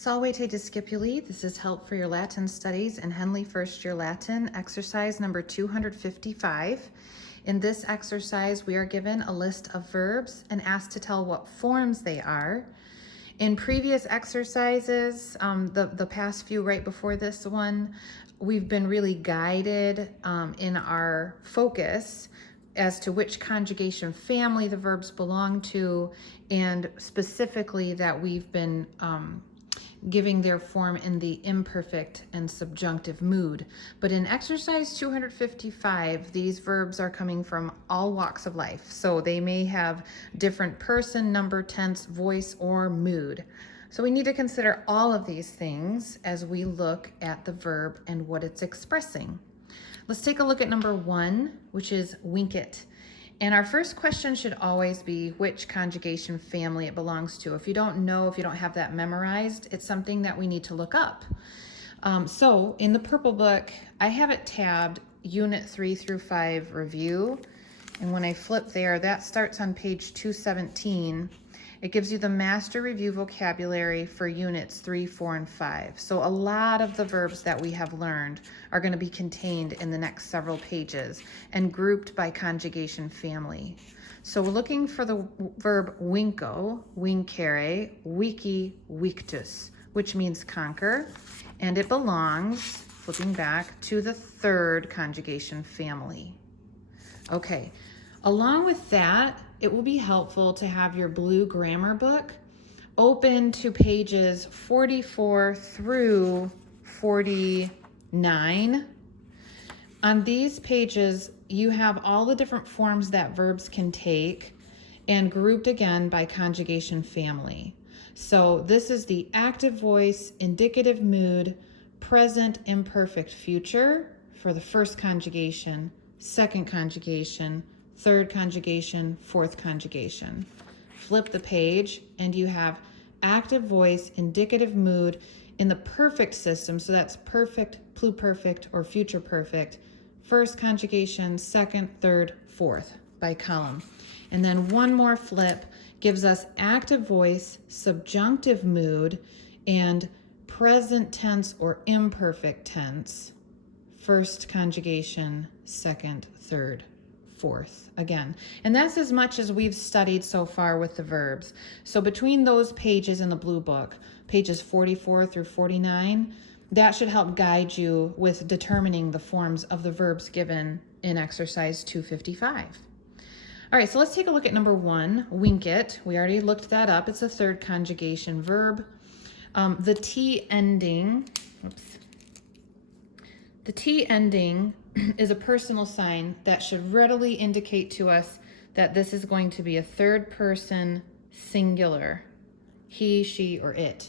Salve te discipuli. This is Help for Your Latin Studies in Henle First Year Latin, exercise number 255. In this exercise, we are given a list of verbs and asked to tell what forms they are. In previous exercises, the past few right before this one, we've been really guided in our focus as to which conjugation family the verbs belong to, and specifically that we've been giving their form in the imperfect and subjunctive mood. But in exercise 255, these verbs are coming from all walks of life. So they may have different person, number, tense, voice, or mood. So we need to consider all of these things as we look at the verb and what it's expressing. Let's take a look at number 1, which is wink it. And our first question should always be which conjugation family it belongs to. If you don't know, if you don't have that memorized, it's something that we need to look up. So in the purple book, I have it tabbed Unit 3 through 5 Review. And when I flip there, that starts on page 217. It gives you the master review vocabulary for units 3, 4, and 5. So a lot of the verbs that we have learned are going to be contained in the next several pages and grouped by conjugation family. So we're looking for the verb winco, wincere, wiki, victus, which means conquer, and it belongs, flipping back, to the third conjugation family. Okay. Along with that, it will be helpful to have your blue grammar book open to pages 44 through 49. On these pages, you have all the different forms that verbs can take and grouped again by conjugation family. So this is the active voice, indicative mood, present, imperfect, future for the first conjugation, second conjugation, third conjugation, fourth conjugation. Flip the page and you have active voice, indicative mood in the perfect system. So that's perfect, pluperfect, or future perfect. First conjugation, second, third, fourth by column. And then one more flip gives us active voice, subjunctive mood, and present tense or imperfect tense. First conjugation, second, third, fourth again. And that's as much as we've studied so far with the verbs. So between those pages in the blue book, pages 44 through 49, that should help guide you with determining the forms of the verbs given in exercise 255. All right, so let's take a look at number 1, wink it. We already looked that up. It's a third conjugation verb. The T ending is a personal sign that should readily indicate to us that this is going to be a third person singular, he, she, or it.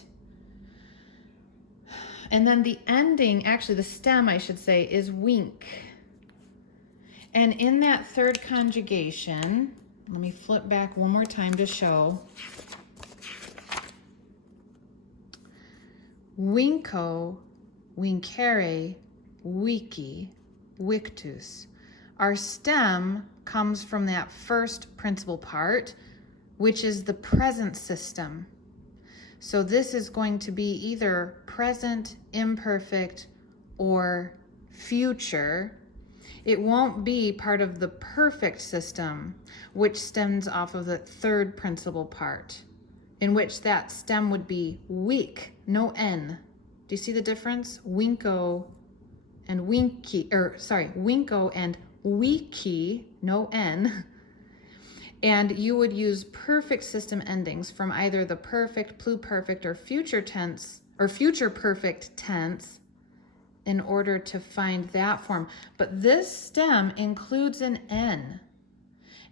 And then the ending, actually the stem I should say, is wink. And in that third conjugation, let me flip back one more time to show. Winco, wincere, wiki, victus. Our stem comes from that first principal part, which is the present system. So this is going to be either present, imperfect, or future. It won't be part of the perfect system, which stems off of the third principal part, in which that stem would be weak, no N. Do you see the difference? Winco and winco and wiki, no N. And you would use perfect system endings from either the perfect, pluperfect, or future tense, or future perfect tense in order to find that form. But this stem includes an N.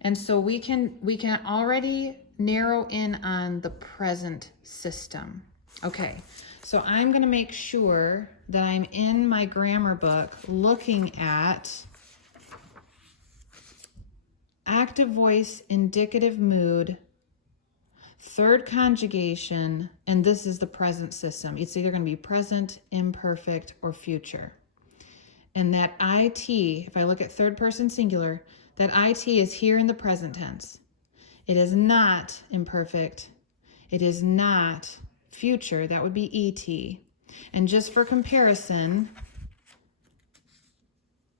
And so we can already narrow in on the present system. Okay, so I'm going to make sure that I'm in my grammar book looking at active voice, indicative mood, third conjugation, and this is the present system. It's either going to be present, imperfect, or future. And that IT, if I look at third person singular, that IT is here in the present tense. It is not imperfect. It is not future, that would be ET. And just for comparison,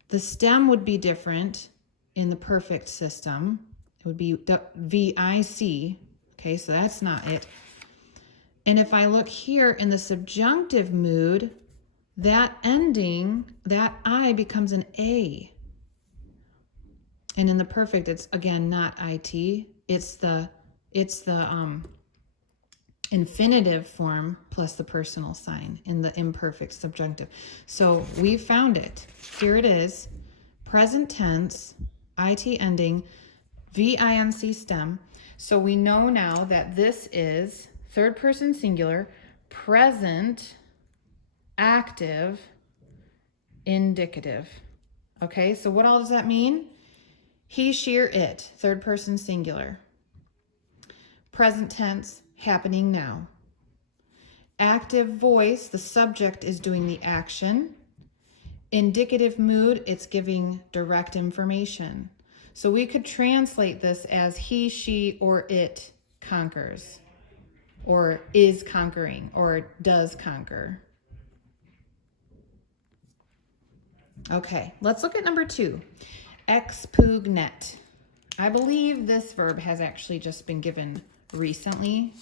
the stem would be different in the perfect system. It would be VIC. Okay, so that's not it. And if I look here in the subjunctive mood, that ending, that I becomes an A. And in the perfect, it's again not IT. It's the infinitive form plus the personal sign in the imperfect subjunctive. So we found it. Here it is. Present tense, IT ending, VINC stem. So we know now that this is third person singular, present, active, indicative. Okay, so what all does that mean? He, she, or it, third person singular. Present tense, happening now. Active voice, the subject is doing the action. Indicative mood, it's giving direct information. So we could translate this as he, she, or it conquers, or is conquering, or does conquer. Okay, let's look at number 2. Expugnet. I believe this verb has actually just been given recently.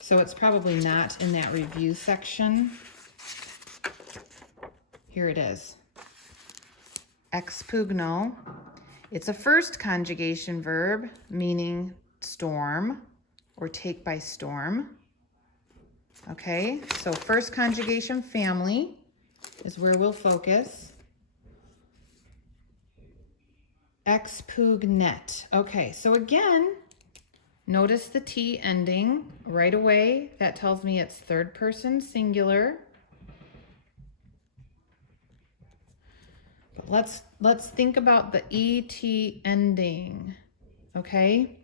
So it's probably not in that review section. Here it is. Expugno. It's a first conjugation verb meaning storm or take by storm. Okay, so first conjugation family is where we'll focus. Expugnet. Okay, so again, notice the T ending right away. That tells me it's third person singular. But let's think about the ET ending. Okay?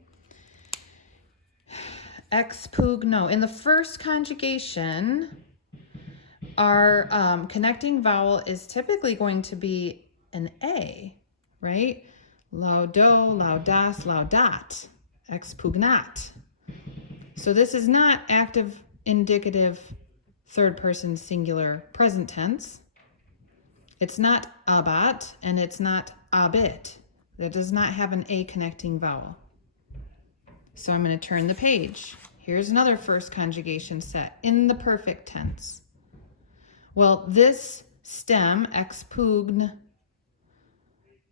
Expugno. In the first conjugation, our connecting vowel is typically going to be an A, right? Laudo, laudas, laudat. Expugnat. So this is not active, indicative, third person singular present tense. It's not abat and it's not abit. That does not have an A connecting vowel. So I'm going to turn the page. Here's another first conjugation set in the perfect tense. Well, this stem, expugn,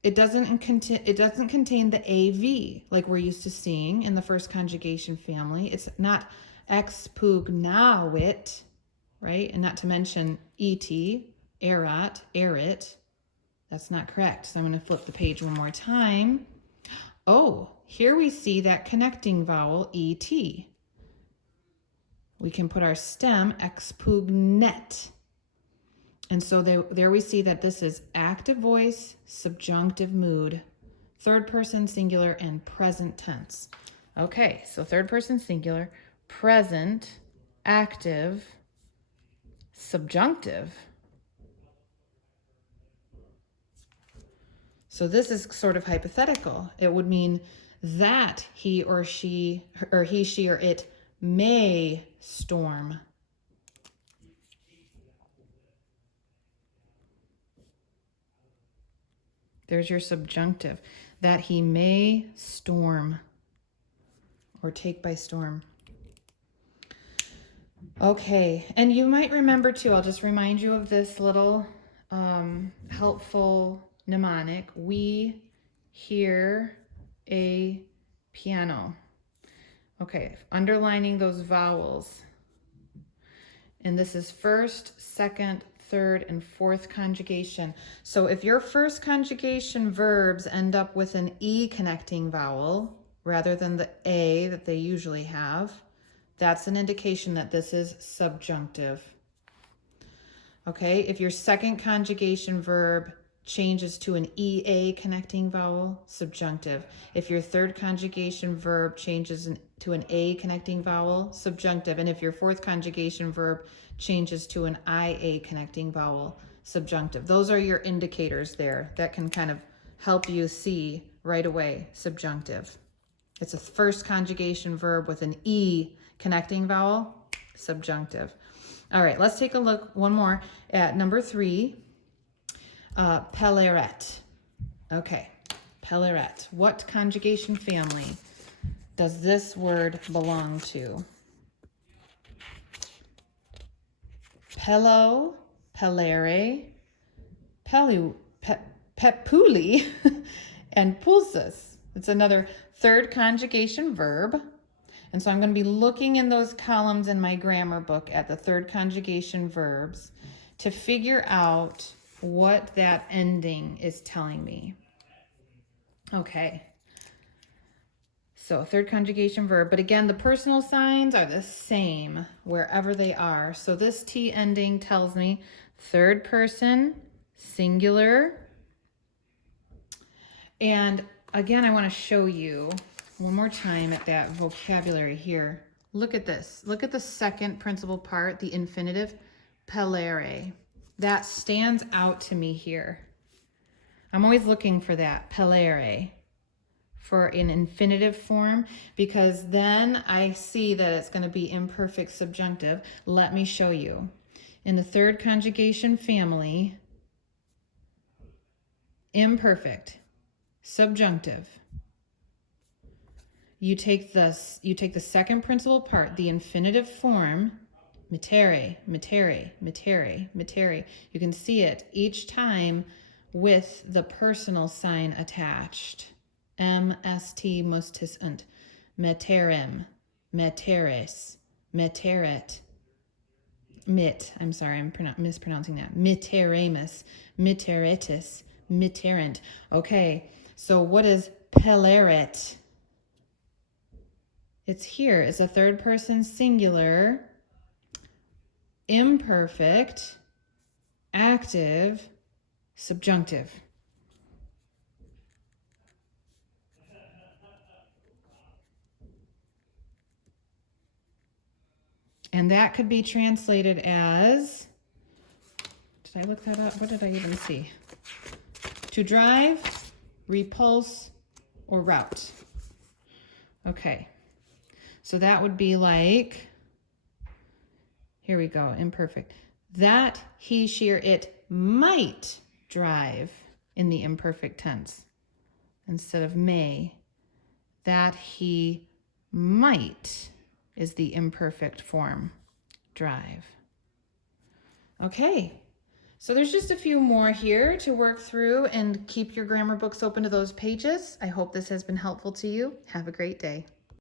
it doesn't contain the AV like we're used to seeing in the first conjugation family. It's not expugnawit, right? And not to mention et, erat, erit. That's not correct. So I'm going to flip the page one more time. Oh, here we see that connecting vowel et. We can put our stem expugnet. And so there we see that this is active voice, subjunctive mood, third person singular, and present tense. Okay, so third person singular, present, active, subjunctive. So this is sort of hypothetical. It would mean that he, she, or it may storm. There's your subjunctive. That he may storm or take by storm. Okay, and you might remember too, I'll just remind you of this little helpful mnemonic. We hear a piano. Okay, underlining those vowels. And this is first, second, third, and fourth conjugation. So if your first conjugation verbs end up with an E connecting vowel rather than the A that they usually have, that's an indication that this is subjunctive. Okay, if your second conjugation verb changes to an EA connecting vowel, subjunctive. If your third conjugation verb changes to an A connecting vowel, subjunctive. And if your fourth conjugation verb changes to an IA connecting vowel, subjunctive. Those are your indicators there that can kind of help you see right away, subjunctive. It's a first conjugation verb with an E connecting vowel, subjunctive. All right, let's take a look one more at number 3, pelleret. Okay, pelleret. What conjugation family does this word belong to? Pello, pellere, pepuli, and pulsus. It's another third conjugation verb. And so I'm going to be looking in those columns in my grammar book at the third conjugation verbs to figure out what that ending is telling me. Okay. So third conjugation verb, but again, the personal signs are the same wherever they are. So this T ending tells me third person, singular. And again, I want to show you one more time at that vocabulary here. Look at this. Look at the second principal part, the infinitive, pellere. That stands out to me here. I'm always looking for that, pellere, for an infinitive form, because then I see that it's going to be imperfect subjunctive. Let me show you. In the third conjugation family, imperfect, subjunctive. You take the second principal part, the infinitive form, mittere, mittere, mittere, mittere. You can see it each time with the personal sign attached. M-S-T mustis unt. Metterem, metteres, metteret. I'm sorry, I'm mispronouncing that. Mitteremus, mitteretis, mitterent. Okay, so what is pelleret? It's here. It's a third person singular, imperfect, active, subjunctive. And that could be translated as, did I look that up? What did I even see? To drive, repulse, or route. Okay. So that would be like, here we go, imperfect. That he, she, or it might drive in the imperfect tense instead of may. That he might is the imperfect form, drive. Okay, so there's just a few more here to work through, and keep your grammar books open to those pages. I hope this has been helpful to you. Have a great day.